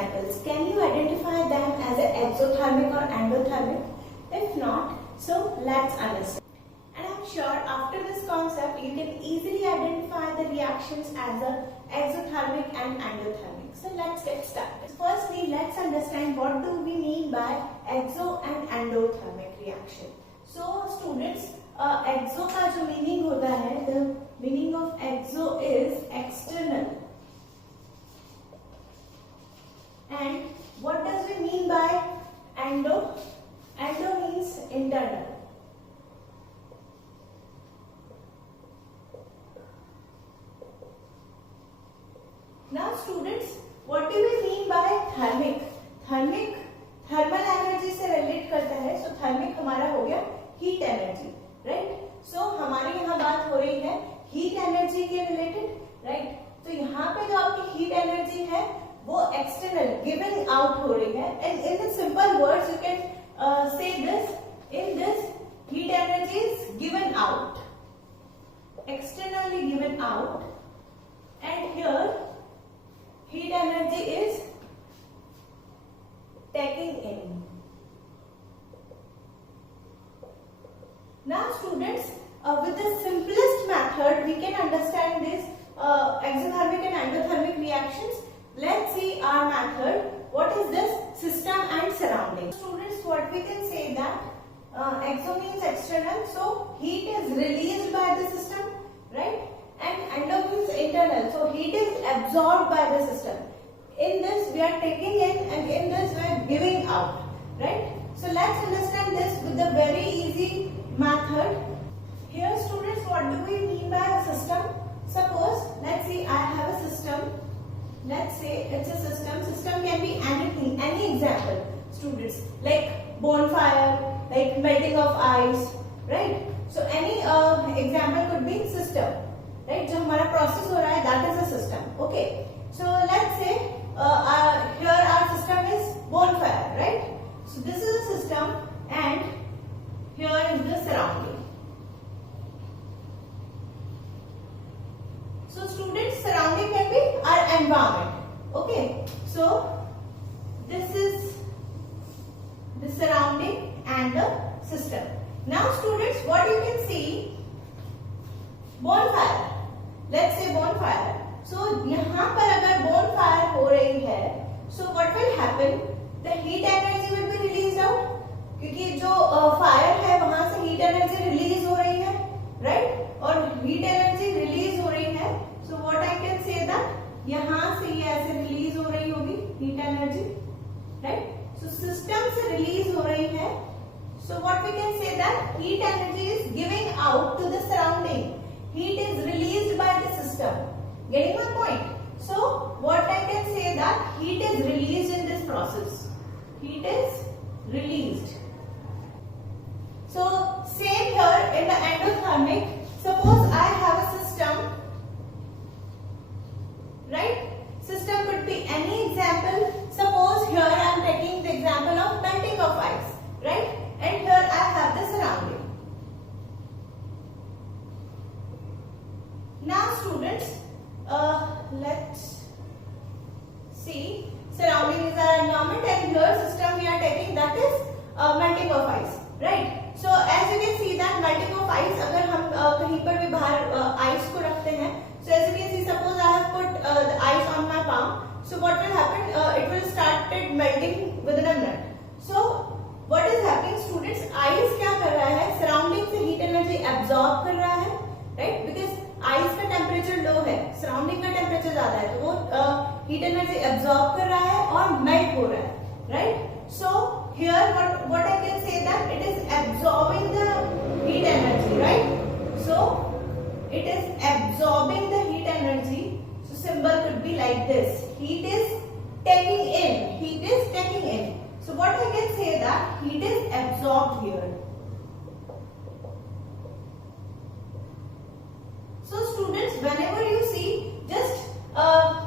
examples. Can you identify them as an exothermic or endothermic? If not, so let's understand. And I'm sure after this concept, you can easily identify the reactions as a exothermic and endothermic. So let's get started. Firstly, let's understand what do we mean by exo and endothermic reaction. So students, exo का जो meaning होता है, the meaning of exo is external. And what does we mean by endo? Endo means internal. Now students, what do we mean by thermic? Thermic thermal energy से relate करता है. So thermic हमारा हो गया heat energy, right? So हमारी यहाँ बात हो रही है heat energy के related, right? तो यहाँ पे जो आपकी heat energy है वो external giving out हो रही है. And in the simple words you can say this. In this, heat energy is given out, externally given out, and here heat energy is taking in. Now students, with the simplest method we can understand this exothermic and endothermic reactions. Let's see our method. What is this? System and surrounding. Students, what we can say that exo means external, so heat is released by the system, right? And endo means internal, so heat is absorbed by the system. In this we are taking in, and in this we are giving out, right? So let's understand this with a very easy method. Here students, what do we mean by a system? Suppose, let's see, I have a system. Let's say it's a system. System can be anything, any example, students, like bonfire, like melting of ice, right? So any example could be system, right? जो हमारा process हो रहा है, that is a system. Okay. So let's say here our system is bonfire, right? So this is a system, and here is the surrounding. So students, surrounding can be our environment. Okay. So this is the surrounding and the system. Now students, what you can see, bonfire. Let's say bonfire. So यहाँ पर अगर bonfire हो रही है, so what will happen? The heat energy will be released out. क्योंकि जो fire है वहां से heat energy release हो रही है, right? और heat energy release हो रही है. So what I can say that यहाँ से ये ऐसे release हो रही होगी heat energy, right? So system से release हो रही है. So what we can say that heat energy is giving out to the surrounding. Heat is released by the system. Getting my point? So what I can say that heat is released in this process. Heat is released. So same here in the endothermic. Suppose I have a system, right? System could be any example. Suppose here I am taking the example of melting of ice, right? And here I have the surrounding. Now students, let's see, surrounding is our environment, and here system we are taking, that is melting of ice, right? So as you can see that melting of ice, अगर हम कहीं पर भी बाहर ice को रखते हैं, so as you can see, suppose I have put the ice on my palm, so what will happen? It will start melting within a minute. So what is happening, students? Ice क्या कर रहा है? Surrounding से heat energy absorb कर रहा है, right? Because ice का temperature low है, surrounding का temperature ज़्यादा है, तो वो heat energy absorb कर रहा है और melt हो रहा है, right? So here what I can say that it is absorbing the heat energy, right? So it is absorbing the heat energy. So symbol could be like this. Heat is taking in. Heat is taking in. So what I can say that heat is absorbed here. So students, whenever you see, just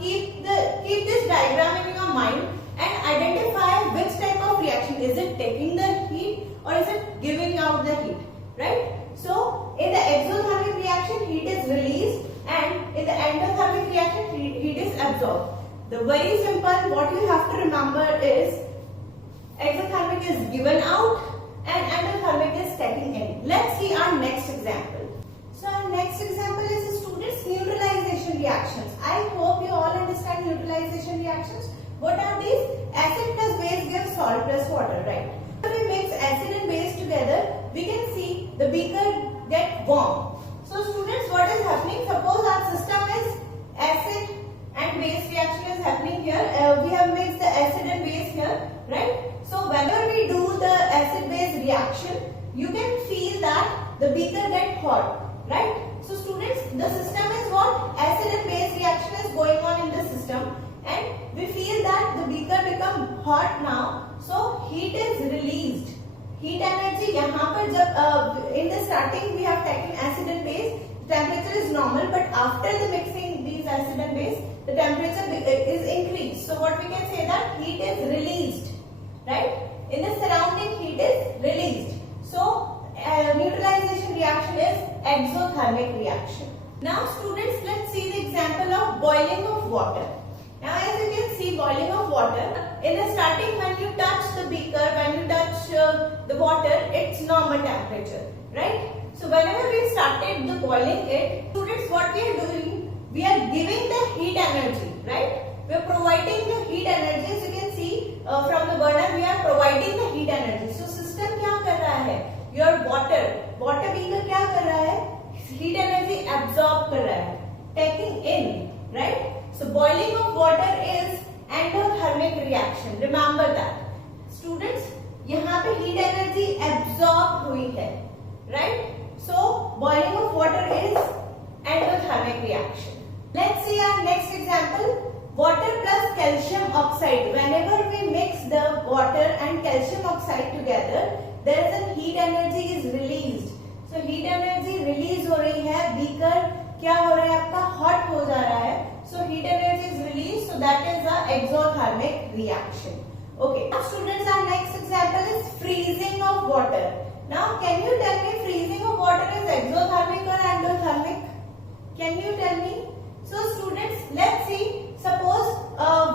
keep this diagram in your mind and identify which type of reaction. Is it taking the heat or is it giving out the heat, right? So in the exothermic reaction, heat is released, and in the endothermic reaction, heat is absorbed. The very simple, what you have to remember is exothermic is given out and endothermic is taken in. Let's see our next example. So our next example is students neutralization reactions. I hope you all understand neutralization reactions. What are these? Acid plus base gives salt plus water, right? When we mix acid and base together, we can see the beaker get warm. So students, what is happening? Suppose our system is acid and base reaction is happening here. We have mixed the acid and base here, right? So whenever we do the acid base reaction, you can feel that the beaker get hot, right? So students, the system is what? Acid and base reaction is going on in the system, and we feel that the beaker become hot now. So heat is released. Heat energy यहाँ पर जब in the starting we have taken acid and base, temperature is normal, but after the mixing these acid and base, the temperature is increased. So what we can say that heat is released, right? In the surrounding, heat is released. So neutralization reaction is exothermic reaction. Now students, let's see the example of boiling of water. Now as you can see, boiling of water, in the starting when you touch the beaker, when you touch the water, it's normal temperature, right? So whenever we started the boiling it, students, what we are doing, we are giving the heat energy, right? We are providing the heat energy. As you can see from the burner, we are providing the heat energy. So system क्या कर रहा है? Your water beaker क्या कर रहा है? Heat energy absorb कर रहा है, taking in, right? So boiling of water is endothermic reaction. Remember that. Students, यहाँ पे heat energy absorb हुई है, right? So boiling of water is endothermic reaction. Let's see our next example. Water plus calcium oxide. Whenever we mix the water and calcium oxide together, there is a heat energy is released. So heat energy release हो रही है, beaker क्या हो रहा है आपका? Hot हो जा रहा है. So heat energy is released. So that is a exothermic reaction. Okay. Now students, our next example is freezing of water. Now can you tell me freezing of water is exothermic or endothermic? Can you tell me? So students, let's see. Suppose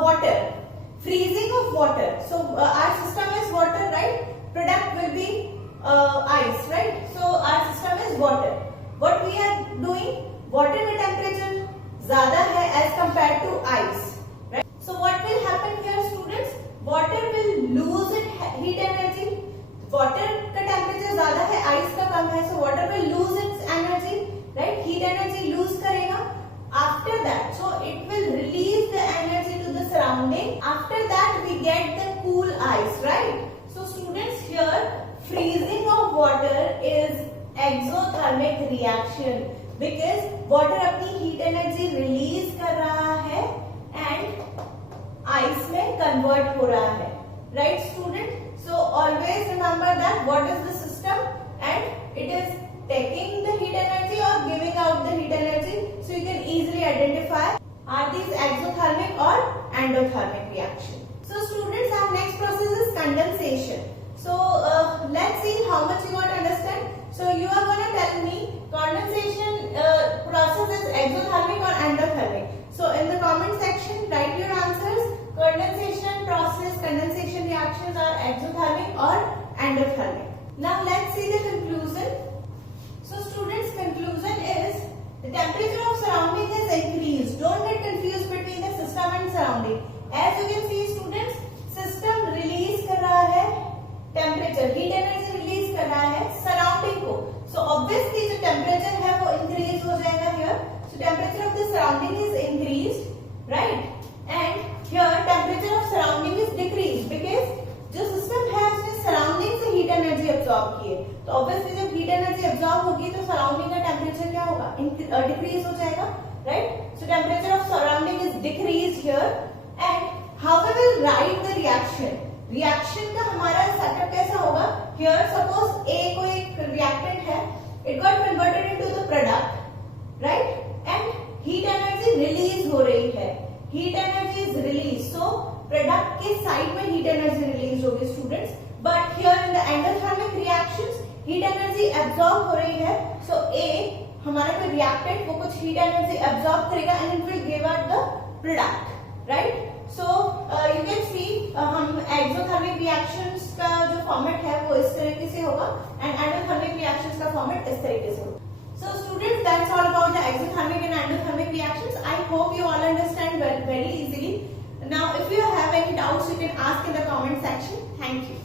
water, freezing of water. So our system is water, right? Product will be ice, right? So our system is water. What we are doing? Water का temperature ज़्यादा है as compared to ice, right? So what will happen here, students? Water will lose its heat energy. Water का temperature ज़्यादा है, ice का कम है, so water will lose its energy, right? Heat energy lose करेगा. After that, so it will release the energy to the surrounding. After that, we get the cool ice, right? So students, here freezing of water is exothermic reaction because water अपनी heat energy release कर रहा है and ice में convert हो रहा है, right student? So always remember that what is the system and it is taking the heat energy or giving out the heat energy. So you can easily identify are these exothermic or endothermic reaction. So students, our next process is condensation. So let's see how much you got to understand. So you are going to tell me condensation process is exothermic or endothermic. So in the comment section, write your answers. Condensation process, condensation reactions are exothermic or endothermic. Now let's see the conclusion. So students, conclusion is the temperature of surrounding is increased. Don't get confused between the system and surrounding. As you can see students, system release कर रहा है temperature, heat energy release कर रहा है surrounding को. So obviously जो temperature है वो increase हो जाएगा here. So temperature of the surrounding is increased, right? And here temperature of surrounding is decreased because जो system है उसने surrounding से heat energy absorb की है. तो obviously जब heat energy absorb होगी तो surrounding का temperature क्या होगा? Decrease हो जाएगा, right? So temperature of surrounding is decreased here. And how we will write the reaction? Reaction का हमारा setup कैसा होगा? Here suppose A कोई एक reactant है, it got converted into the product, right? And heat energy release हो रही है. Heat energy is released. So product के side में heat energy release होगी students. But here in the endothermic reactions, heat energy absorb हो रही है. So A हमारा कोई reactant वो कुछ heat energy absorb करेगा and it will give out the product, right. So you can see हम एक्सोथर्मिक रिएक्शंस का जो फॉर्मेट है वो इस तरीके से होगा एंड एंडोथर्मिक रिएक्शंस का फॉर्मेट इस तरीके से होगा. So students, that's all about the exothermic and endothermic reactions. I hope you all understand very easily. Now if you have any doubts, you can ask in the comment section. Thank you.